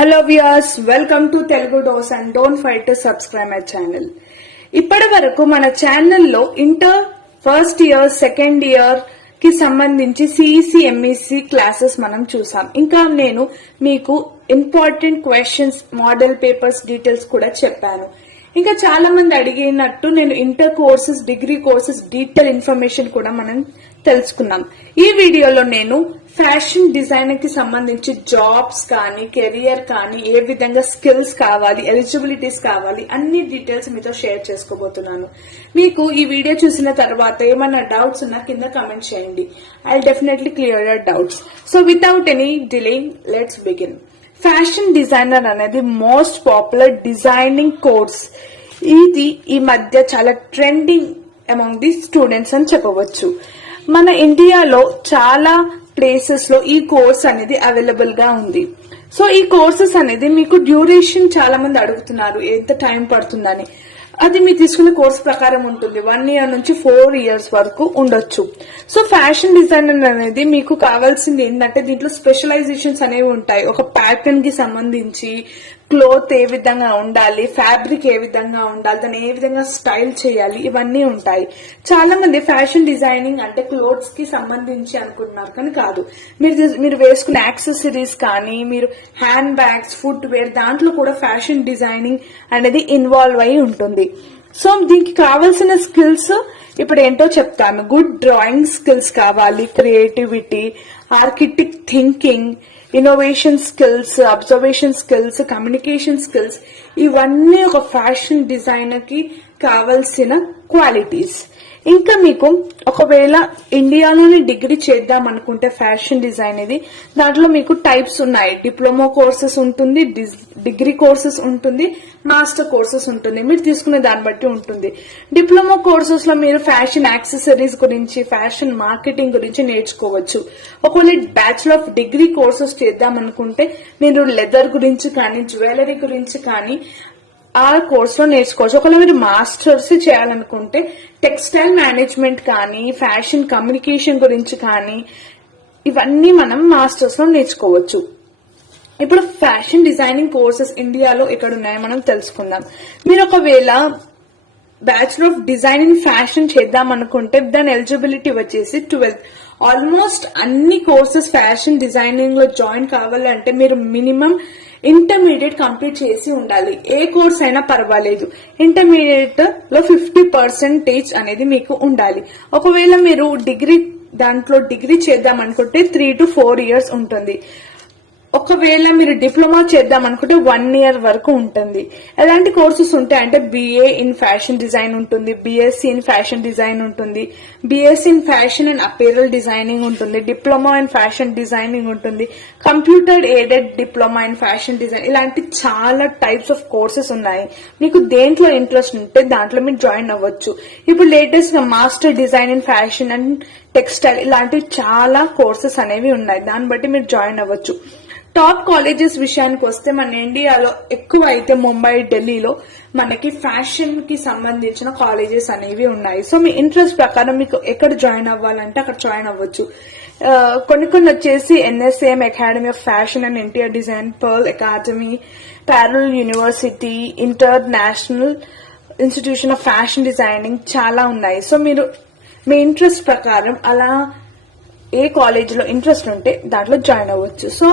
Hello viewers, welcome to Telugu dose and don't fight to subscribe my channel. ఇప్పటి వరకు మన ఛానల్లో inter first year, second year కి సంబంధించి సిఈసి, ఎంఈసి క్లాసెస్ మనం చూసాం. ఇంకా నేను మీకు important questions, model papers details కూడా చెప్పాను. ఇంకా చాలా మంది అడిగినట్టు నేను inter courses, degree courses detail information కూడా మనం తెలుసుకున్నాం. ఈ వీడియోలో నేను ఫ్యాషన్ డిజైనర్ కి సంబంధించి జాబ్స్ కానీ, కెరియర్ కానీ, ఏ విధంగా స్కిల్స్ కావాలి, ఎలిజిబిలిటీస్ కావాలి, అన్ని డీటెయిల్స్ మీతో షేర్ చేసుకోబోతున్నాను. మీకు ఈ వీడియో చూసిన తర్వాత ఏమైనా డౌట్స్ ఉన్నా కింద కమెంట్ చేయండి. I definitely clear your doubts. So without any delay let's begin. Fashion designer అనేది మోస్ట్ పాపులర్ డిజైనింగ్ కోర్స్. ఇది ఈ మధ్య చాలా ట్రెండింగ్ అమాంగ్ ది స్టూడెంట్స్ అని చెప్పవచ్చు. మన ఇండియాలో చాలా ప్లేసెస్ లో ఈ కోర్స్ అనేది అవైలబుల్ గా ఉంది. సో ఈ కోర్సెస్ అనేది మీకు డ్యూరేషన్ చాలా మంది అడుగుతున్నారు, ఎంత టైం పడుతుందని. అది మీరు తీసుకునే కోర్స్ ప్రకారం ఉంటుంది. 1 ఇయర్ నుంచి 4 ఇయర్స్ వరకు ఉండొచ్చు. సో ఫ్యాషన్ డిజైనర్ అనేది మీకు కావాల్సింది ఏంటంటే దీంట్లో స్పెషలైజేషన్స్ అనేవి ఉంటాయి. ఒక ప్యాటర్న్ కి సంబంధించి క్లోత్ ఏ విధంగా ఉండాలి, ఫ్యాబ్రిక్ ఏ విధంగా ఉండాలి, దాన్ని ఏ విధంగా స్టైల్ చేయాలి, ఇవన్నీ ఉంటాయి. చాలా మంది ఫ్యాషన్ డిజైనింగ్ అంటే క్లోత్స్ కి సంబంధించి అనుకుంటున్నారు, కానీ కాదు. మీరు వేసుకునే యాక్సెసరీస్ కానీ, మీరు హ్యాండ్ బ్యాగ్స్, ఫుట్ వేర్, దాంట్లో కూడా ఫ్యాషన్ డిజైనింగ్ అనేది ఇన్వాల్వ్ అయి ఉంటుంది. సో దీనికి కావాల్సిన స్కిల్స్ ఇప్పుడు ఏంటో చెప్తాను. గుడ్ డ్రాయింగ్ స్కిల్స్ కావాలి, creativity, architect thinking, innovation skills, observation skills, communication skills, ఇవన్నీ ఒక ఫ్యాషన్ డిజైనర్ కి కావలసిన క్వాలిటీస్. ఇంకా మీకు ఒకవేళ ఇండియాలోనే డిగ్రీ చేద్దాం అనుకుంటే ఫ్యాషన్ డిజైన్ ఇది, దాంట్లో మీకు టైప్స్ ఉన్నాయి. డిప్లొమా కోర్సెస్ ఉంటుంది, డిగ్రీ కోర్సెస్ ఉంటుంది, మాస్టర్ కోర్సెస్ ఉంటుంది. మీరు తీసుకునే దాన్ని బట్టి ఉంటుంది. డిప్లొమా కోర్సెస్ లో మీరు ఫ్యాషన్ యాక్సెసరీస్ గురించి, ఫ్యాషన్ మార్కెటింగ్ గురించి నేర్చుకోవచ్చు. ఒకవేళ బ్యాచులర్ ఆఫ్ డిగ్రీ కోర్సెస్ చేద్దాం అనుకుంటే మీరు లెదర్ గురించి కానీ, జ్యువెలరీ గురించి కానీ ఆ కోర్స్ లో నేర్చుకోవచ్చు. ఒకవేళ మీరు మాస్టర్స్ చేయాలనుకుంటే టెక్స్టైల్ మేనేజ్మెంట్ కానీ, ఫ్యాషన్ కమ్యూనికేషన్ గురించి కానీ, ఇవన్నీ మనం మాస్టర్స్ లో నేర్చుకోవచ్చు. ఇప్పుడు ఫ్యాషన్ డిజైనింగ్ కోర్సెస్ ఇండియాలో ఎక్కడ ఉన్నాయో మనం తెలుసుకుందాం. మీరు ఒకవేళ bachelor of design in fashion చేద్దాం అనుకుంటే దాని ఎలిజిబిలిటీ వచ్చేసి 12. ఆల్మోస్ట్ అన్ని కోర్సెస్ ఫ్యాషన్ డిజైనింగ్ లో జాయిన్ కావాలంటే మీరు మినిమం ఇంటర్మీడియట్ కంప్లీట్ చేసి ఉండాలి. ఏ కోర్స్ అయినా పర్వాలేదు, ఇంటర్మీడియట్ లో 50% అనేది మీకు ఉండాలి. ఒకవేళ మీరు దాంట్లో డిగ్రీ చేద్దాం అనుకుంటే 3 to 4 ఇయర్స్ ఉంటుంది. ఒకవేళ మీరు డిప్లొమా చేద్దాం అనుకుంటే 1 ఇయర్ వరకు ఉంటుంది. ఎలాంటి కోర్సెస్ ఉంటాయంటే BA ఇన్ ఫ్యాషన్ డిజైన్ ఉంటుంది, BSc ఇన్ ఫ్యాషన్ డిజైన్ ఉంటుంది, BSc in fashion and apparel designing ఉంటుంది, డిప్లొమా ఇన్ ఫ్యాషన్ డిజైనింగ్ ఉంటుంది, computer aided diploma in fashion design, ఇలాంటి చాలా టైప్స్ ఆఫ్ కోర్సెస్ ఉన్నాయి. మీకు దేంట్లో ఇంట్రెస్ట్ ఉంటే దాంట్లో మీరు జాయిన్ అవ్వచ్చు. ఇప్పుడు లేటెస్ట్ గా master design in fashion and textile, ఇలాంటి చాలా కోర్సెస్ అనేవి ఉన్నాయి. దాన్ని బట్టి మీరు జాయిన్ అవ్వచ్చు. టాప్ కాలేజెస్ విషయానికి వస్తే మన ఇండియాలో ఎక్కువ అయితే ముంబై, ఢిల్లీలో మనకి ఫ్యాషన్ కి సంబంధించిన కాలేజెస్ అనేవి ఉన్నాయి. సో మీ ఇంట్రెస్ట్ ప్రకారం మీకు ఎక్కడ జాయిన్ అవ్వాలంటే అక్కడ జాయిన్ అవ్వచ్చు. కొన్ని వచ్చేసి NSAM academy of fashion and interior design, pearl academy, parallel university, international institution of fashion designing, చాలా ఉన్నాయి. సో మీరు మీ ఇంట్రెస్ట్ ప్రకారం అలా ఏ కాలేజ్ లో ఇంట్రెస్ట్ ఉంటే దాంట్లో జాయిన్ అవ్వచ్చు. సో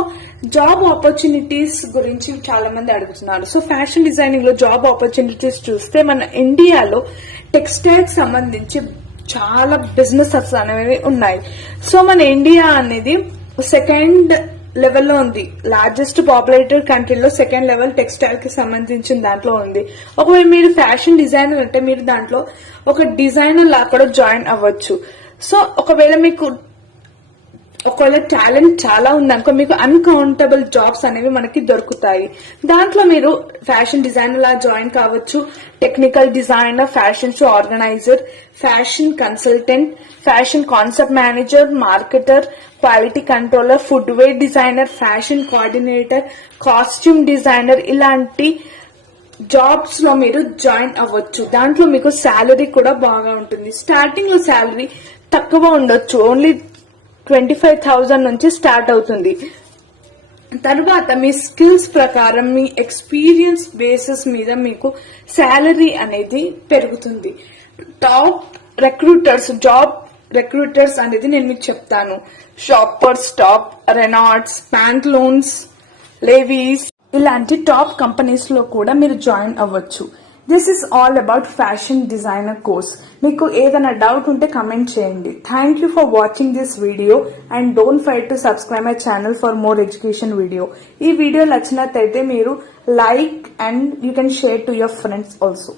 జాబ్ ఆపర్చునిటీస్ గురించి చాలా మంది అడుగుతున్నారు. సో ఫ్యాషన్ డిజైనింగ్ లో జాబ్ ఆపర్చునిటీస్ చూస్తే మన ఇండియాలో టెక్స్టైల్ సంబంధించి చాలా బిజినెసెస్ అనేవి ఉన్నాయి. సో మన ఇండియా అనేది సెకండ్ లెవెల్లో ఉంది. లార్జెస్ట్ పాపులేటెడ్ కంట్రీలో సెకండ్ లెవెల్ టెక్స్టైల్ కి సంబంధించిన దాంట్లో ఉంది. ఒకవేళ మీరు ఫ్యాషన్ డిజైనర్ అంటే మీరు దాంట్లో ఒక డిజైనర్ లా కూడా జాయిన్ అవ్వచ్చు. సో ఒకవేళ టాలెంట్ చాలా ఉందనుకో మీకు అన్కౌంటబుల్ జాబ్స్ అనేవి మనకి దొరుకుతాయి. దాంట్లో మీరు ఫ్యాషన్ డిజైనర్ లా జాయిన్ కావచ్చు, technical designer, fashion show organizer, fashion consultant, fashion concept manager, marketer, quality controller, footwear designer, fashion coordinator, costume designer, ఇలాంటి జాబ్స్ లో మీరు జాయిన్ అవ్వచ్చు. దాంట్లో మీకు శాలరీ కూడా బాగా ఉంటుంది. స్టార్టింగ్ లో శాలరీ తక్కువ ఉండొచ్చు, ఓన్లీ 25,000 నుంచి స్టార్ట్ అవుతుంది. తర్వాత మీ స్కిల్స్ ప్రకారం మీ ఎక్స్పీరియన్స్ బేసిస్ మీద మీకు శాలరీ అనేది పెరుగుతుంది. టాప్ రిక్రూటర్స్, జాబ్ రిక్రూటర్స్ అనేది నేను మీకు చెప్తాను. Shoppers top, Reynolds, Pantaloons, Levi's ఇలాంటి టాప్ కంపెనీస్ లో కూడా మీరు జాయిన్ అవ్వచ్చు. This is all about fashion designer course. మీకు ఏదైనా డౌట్ ఉంటే కమెంట్ చేయండి. Thank you for watching this video and don't forget to subscribe my channel for more education video. ఈ వీడియో నచ్చినట్లయితే మీరు like and you can share to your friends also.